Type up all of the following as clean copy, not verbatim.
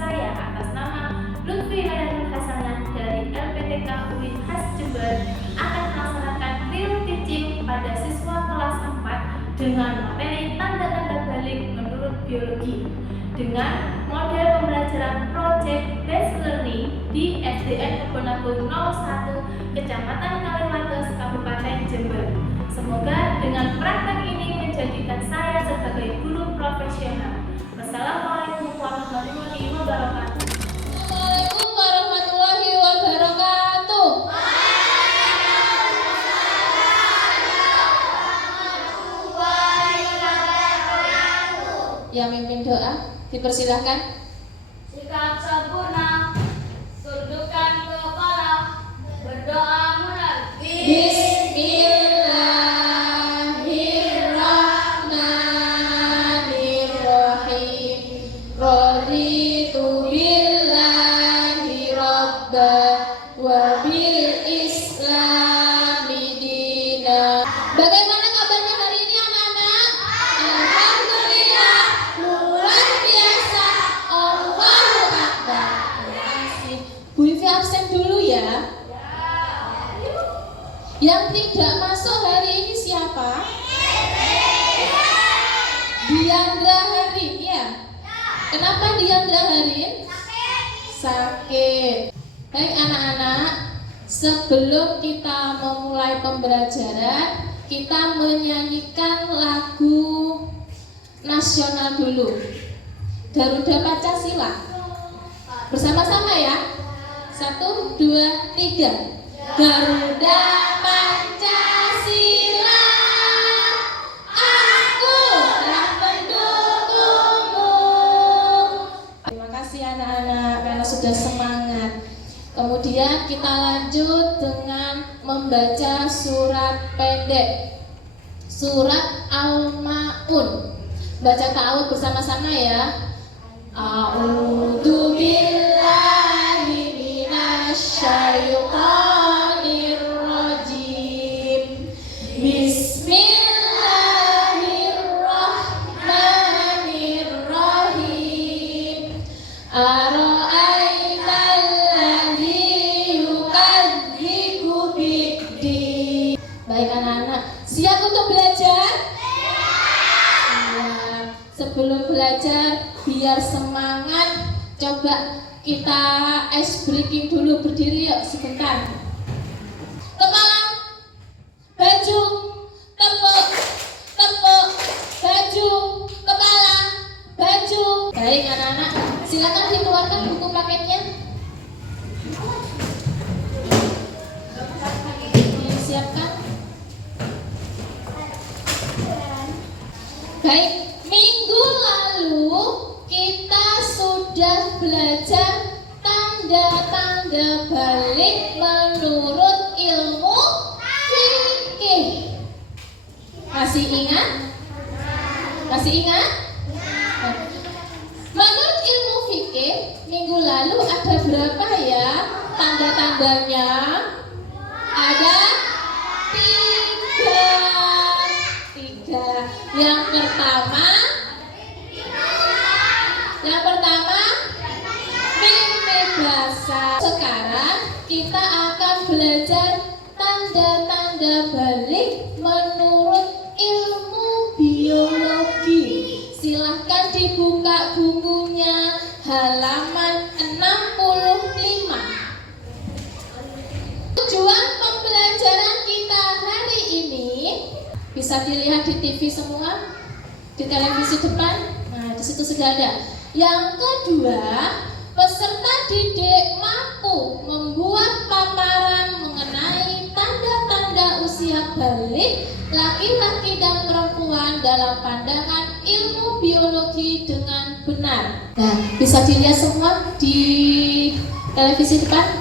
saya atas nama Lutfi Hayatul Hasanah dari LPTK UIN Khas Jember akan melaksanakan real teaching pada siswa kelas 4 dengan materi tanda-tanda balik menurut biologi dengan model pembelajaran project based learning di SDN Kebonagung 01 Kecamatan Kaliwates Kabupaten Jember. Semoga dengan praktek ini menjadikan saya sebagai guru profesional. Wassalamualaikum warahmatullahi wabarakatuh. Assalamualaikum warahmatullahi wabarakatuh. Yang mimpin doa dipersilahkan. Sikap sempurna, tundukkan kepala, berdoa mulai. Bismillahirrahmanirrahim. Raditu billahi rabba wa bil islami dina. Bagaimana kabarnya hari ini anak-anak? Alhamdulillah, luar biasa. Allahu Akbar. Terima kasih. Bu Ivi absen dulu ya. Yang tidak masuk hari ini siapa? Diandra Harin ya. Kenapa Diandra Harin? Sakit. Baik anak-anak, sebelum kita memulai pembelajaran, kita menyanyikan lagu nasional dulu. Garuda Pancasila. Bersama-sama ya. 1, 2, 3. Garuda Pancasila, akulah pendukungmu. Terima kasih anak-anak karena sudah semangat. Kemudian kita lanjut dengan membaca surat pendek, surat Al-Ma'un. Baca ta'awudz bersama-sama ya. A'udzu billahi minasyaitonir rajim. Bismillahirrahmanirrahim. Ara'aital ladzi yukadzibu biddin. Baik anak-anak, siap untuk belajar? Siap. Sebelum belajar biar semangat, coba kita ice breaking dulu, berdiri yuk sebentar. Kepala, baju, tepuk, tepuk, baju, kepala, baju. Baik anak-anak, silakan dikeluarkan buku paketnya. Disiapkan. Baik, minggu lalu kita sudah belajar tanda-tanda balik menurut ilmu fikih. Masih ingat? Masih ingat? Menurut ilmu fikih, minggu lalu ada berapa ya tanda-tandanya? Ada 3. Yang pertama mimpi basah. Sekarang kita akan belajar tanda-tanda balik menurut ilmu biologi. Silahkan dibuka bukunya halaman 65. Tujuan pembelajaran kita hari ini bisa dilihat di TV semua, di televisi depan. Nah, di situ sudah ada. Yang kedua, peserta didik mampu membuat paparan mengenai tanda-tanda usia balik laki-laki dan perempuan dalam pandangan ilmu biologi dengan benar. Nah, bisa dilihat semua di televisi depan.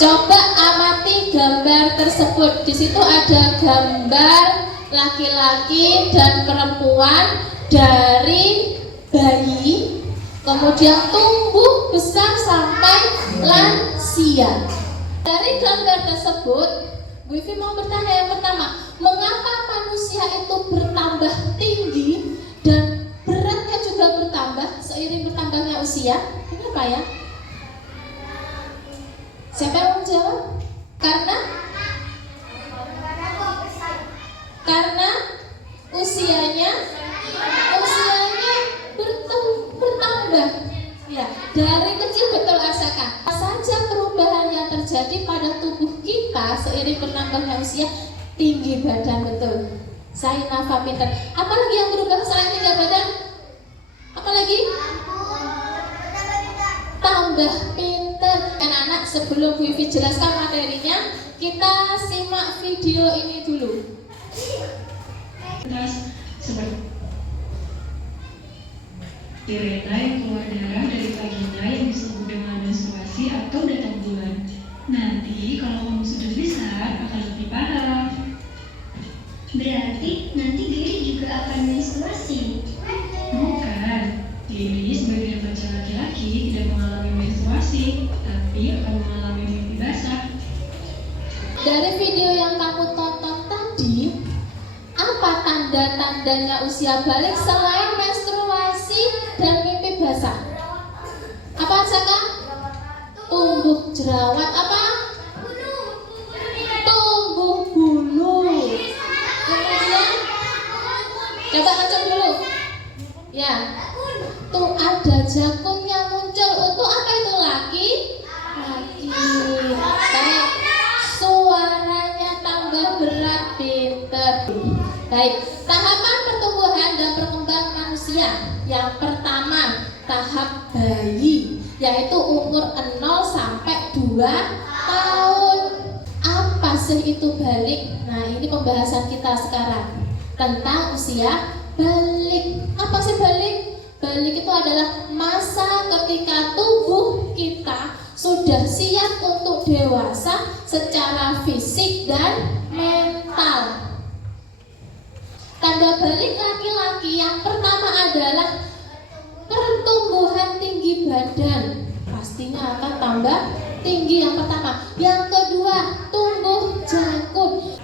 Coba amati gambar tersebut. Di situ ada gambar laki-laki dan perempuan dari bayi, kemudian tumbuh besar sampai lansia. Dari gambar tersebut, Bu Ivi mau bertanya yang pertama, mengapa manusia itu bertambah tinggi dan beratnya juga bertambah seiring bertambahnya usia? Kenapa ya? Siapa yang mau jawab? Karena usianya bertambah. Ya, dari kecil betul Asaka. Apa saja perubahan yang terjadi pada tubuh kita seiring bertambahnya usia? Tinggi badan, betul. Saya Nafa pinter. Apalagi yang berubah selain tinggi badan? Apalagi? Tambah pinter. Anak-anak, sebelum Bu Ivi jelaskan materinya, kita simak video ini dulu. Irena yang keluar darah dari vagina yang disebut dengan menstruasi atau datang bulan. Nanti kalau kamu sudah besar akan lebih parah. Berarti nanti Giri juga akan menstruasi? Bukan, Giri sebagai remaja laki-laki tidak mengalami menstruasi, tapi akan mengalami mimpi basah. Dari video yang kamu tonton tadi, apa tanda-tandanya usia balik selain menstruasi dan mimpi basah? Apa Saka? Tumbuh jerawat, apa? Tumbuh bulu. Kemudian coba ngecek dulu. Ya. Tuh ada jakun yang muncul. Untuk apa itu laki? Baik. Suaranya tambah berat, pinter. Baik. Tahapan pertumbuhan dan perkembangan manusia. Yang pertama, tahap bayi, yaitu umur 0 sampai 2 tahun. Apa sih itu balik? Nah, ini pembahasan kita sekarang tentang usia balik. Apa sih balik? Balik itu adalah masa ketika tubuh kita sudah siap untuk dewasa secara fisik dan mental. Tanda balik laki-laki yang pertama adalah pertumbuhan tinggi badan. Pastinya akan tambah tinggi yang pertama. Yang kedua, tumbuh jangkut.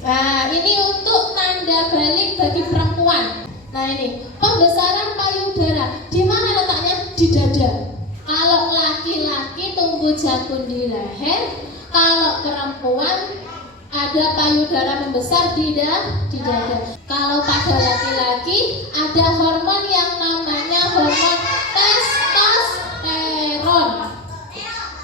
Nah, ini untuk tanda balik bagi perempuan. Nah, ini pembesaran payudara. Di mana letaknya? Di dada. Kalau laki-laki tumbuh jangkut di leher, kalau perempuan ada payudara membesar di dada. Kalau pada laki-laki ada hormon yang namanya hormon testosteron.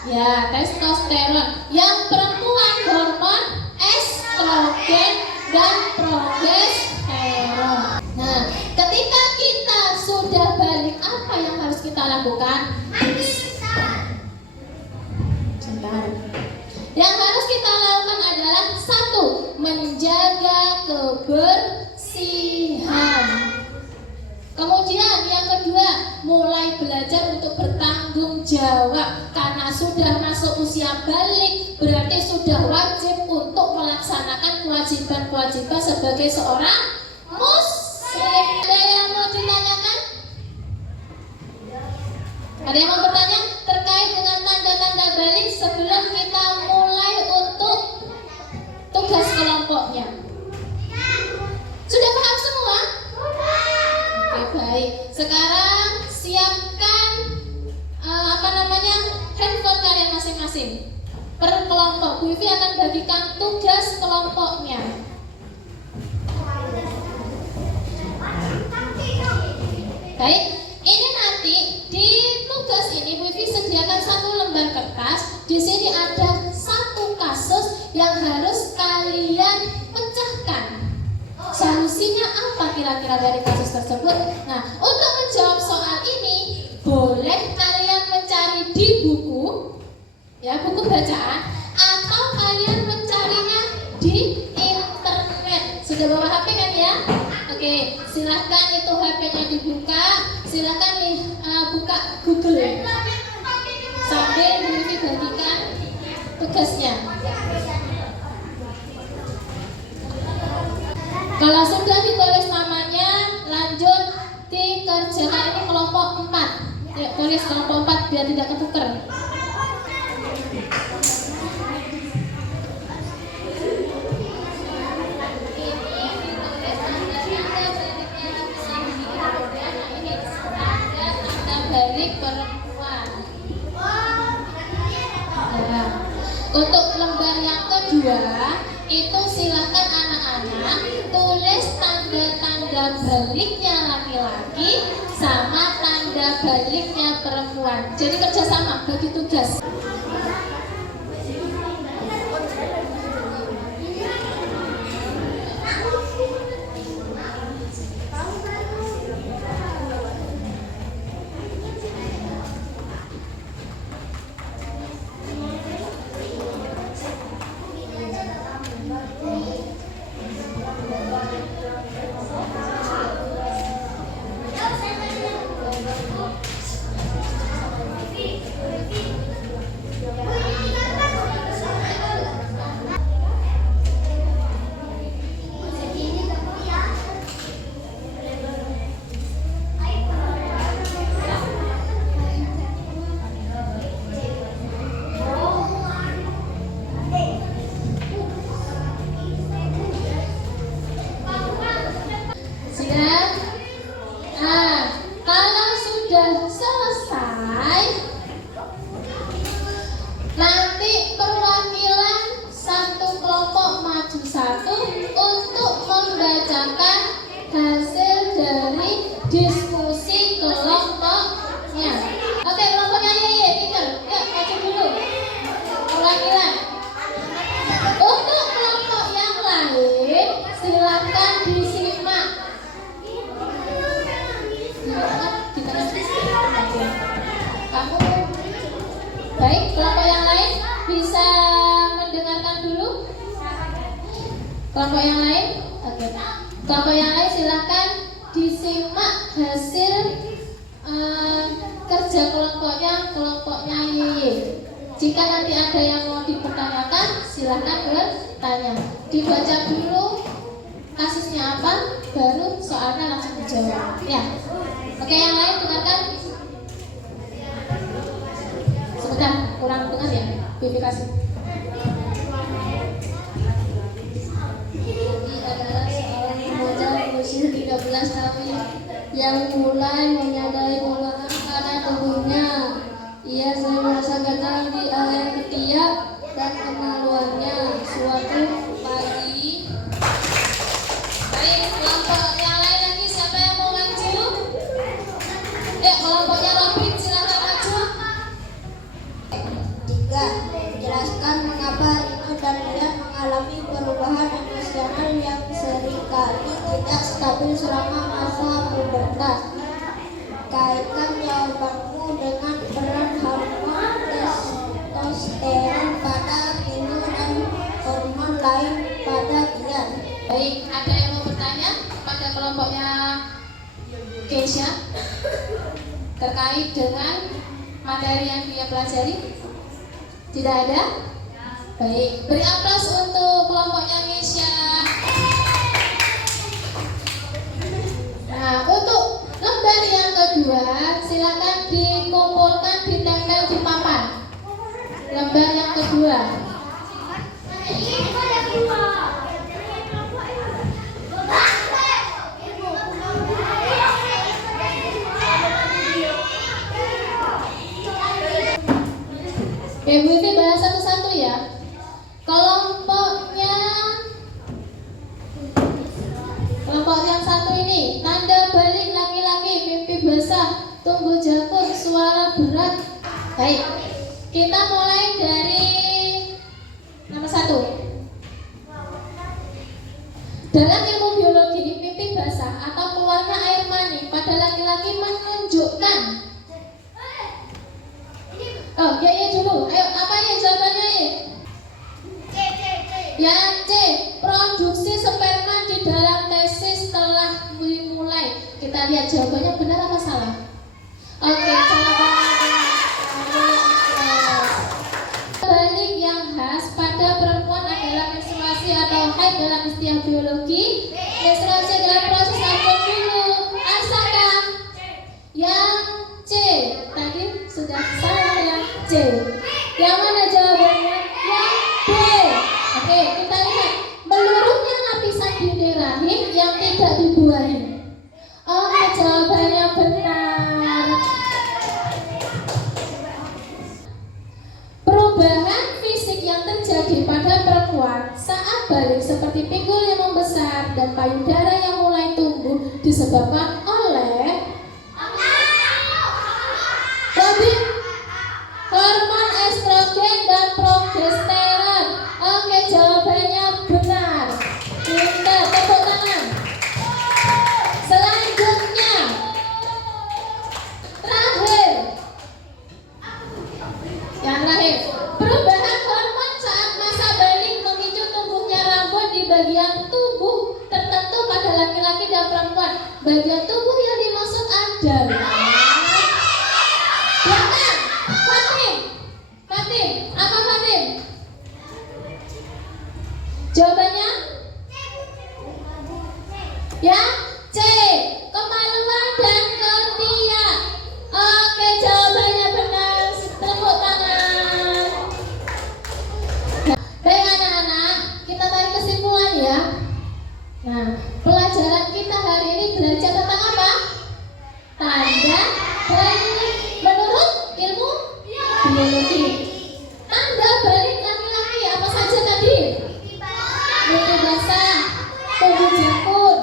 Ya, testosteron. Yang perempuan hormon estrogen dan progesteron. Nah, ketika kita sudah balik, apa yang harus kita lakukan? Sebentar. Yang harus kita lakukan adalah 1. Menjaga kebersihan. Kemudian yang kedua, mulai belajar untuk bertanggung jawab. Karena sudah masuk usia balik, berarti sudah wajib untuk melaksanakan kewajiban-kewajiban sebagai seorang muslim. Ada yang mau ditanyakan? Ada yang mau bertanya terkait dengan tanda-tanda balik sebelum kita mulai untuk tugas kelompoknya? Sudah paham semua? Oke, baik. Sekarang siapkan handphone kalian masing-masing. Per kelompok, Bu Ivi akan bagikan tugas kelompoknya. Baik, ini nanti di tugas ini Bu Ivi sediakan 1 lembar kertas. Di sini ada 1 kasus yang harus kalian pecahkan. Solusinya apa kira-kira dari kasus tersebut? Nah, untuk menjawab soal ini, boleh kalian mencari di buku, ya buku bacaan, atau kalian mencarinya di internet. Sudah bawa HP kan ya? Oke, silahkan itu HP-nya dibuka. Silahkan nih buka Google sambil bagikan tugasnya. Kalau sudah ditulis namanya, lanjut dikerjakan. Ini kelompok 4. Yuk tulis kelompok 4 biar tidak ketuker. perempuan. Nah, untuk lembar yang kedua itu silakan anak-anak tulis tanda-tanda baliknya laki-laki sama tanda baliknya perempuan. Jadi kerjasama, bagi tugas. Diskusi kelompoknya. Oke, kelompoknya Yeye, Peter, yuk maju dulu. Perwakilan. Untuk kelompok yang lain, silakan disimak. Di tengah. Kamu, baik. Kelompok yang lain bisa mendengarkan dulu. Kelompok yang lain, oke. Kelompok yang lain silakan disimak hasil kerja kelompoknya Yeye. Jika nanti ada yang mau dipertanyakan, silakan bertanya. Dibaca dulu kasusnya apa, baru soalnya langsung dijawab. Ya, oke, yang lain dengarkan. Sebentar, kurang dengar ya. Bibi kasih. Ini adalah seorang remaja berusia 13 tahun yang mulai menyadari perubahan pada tubuhnya. Ia sering merasa gatal di area ketiak dan kemaluannya. Suatu pagi, Baik, kelompok yang lain lagi siapa yang mau maju? Kelompoknya Robin silakan maju. 3. Menjelaskan mengapa Rino dan Lian mengalami perubahan emosional yang seringkali tidak stabil selama masa pubertas. Kaitkan jawabanmu dengan peran hormon testosteron pada Rino dan hormon lain pada Lian. Baik, ada yang mau bertanya pada kelompoknya Keisha terkait dengan materi yang dia pelajari? Tidak ada? Baik, beri aplaus untuk kelompoknya Keisha. Nah, untuk lembar yang kedua silakan dikumpulkan, ditempel di papan. Lembar yang kedua. Ibu itu bahas satu-satu ya. Kelompok yang satu ini, tanda balik laki-laki, mimpi basah, tumbuh jakun, suara berat. Baik, kita mulai dari nomor 1. Dalam ilmu biologi, mimpi basah atau keluarnya air mani pada laki-laki menunjukkan. Oh, ya dulu. Ayo, apa ya jawabannya ya? Yang C, produksi sperma di dalam tesis telah dimulai. Kita lihat jawabannya benar apa salah? Oke, jawabannya benar. Balik yang khas pada perempuan adalah menstruasi atau haid dalam istilah biologi. Menstruasi adalah proses apel dulu. Arsaka. Yang C, tadi sudah salah yang C. Yang mana jawabannya? Yang B. Oke, kita lihat meluruhnya lapisan dinding rahim yang tidak dibuahi. Oh, jawabannya benar. perempuan saat balik seperti pinggul yang membesar dan payudara yang mulai tumbuh disebabkan oleh Robin, hormon estrogen dan progesteron. Oke, jawabannya benar. Pintar, tepuk tangan. Selanjutnya, yang terakhir, perubahan hormon saat masa balik memicu tumbuhnya rambut di bagian tubuh tertentu pada laki-laki dan perempuan. Bagian tubuh yang dimaksud adalah belakang. Fatim, apa Fatim? Jawabannya? Ya, C, kemaluan dan ketiak. Oke, jawabannya benar. Tepuk tangan. Baik anak-anak, kita tarik kesimpulan ya. Nah, pelajaran kita hari ini belajar tentang apa? Tanda balik menurut ilmu biologi. Tanda balik laki-laki apa saja tadi? Mulai basah, tumbuh jangkut,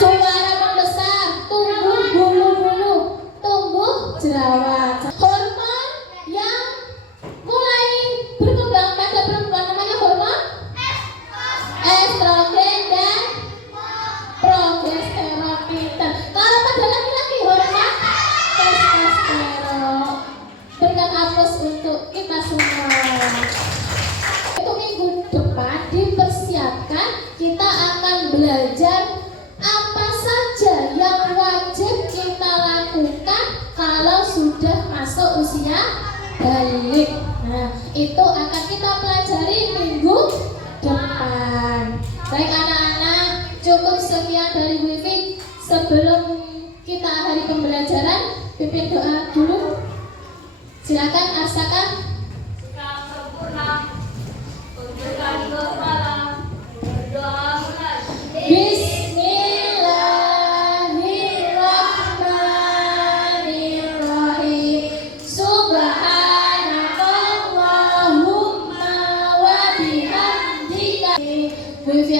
suara membesar, tumbuh bulu-bulu, tumbuh jerawat. Hormon yang mulai berkembang pada perempuan namanya hormon estrogen dan progesteron. Pintar. Kalau pada laki-laki hormon testosteron. Berikan aplaus untuk kita semua. Untuk minggu depan dipersiapkan, kita akan belajar apa saja yang wajib kita lakukan kalau sudah masuk usia balik. Nah, itu akan kita pelajari minggu depan. Baik anak-anak, cukup sekian dari Bu Ivi. Sebelum kita akhiri pembelajaran, pimpin doa dulu. Silakan Arsaka. Sikap sempurna, tunjukkan kepala, berdoa mulai. Bismillahirrahmanirrahim. Subhanakallahumma wa bihamdika. Bu Ivi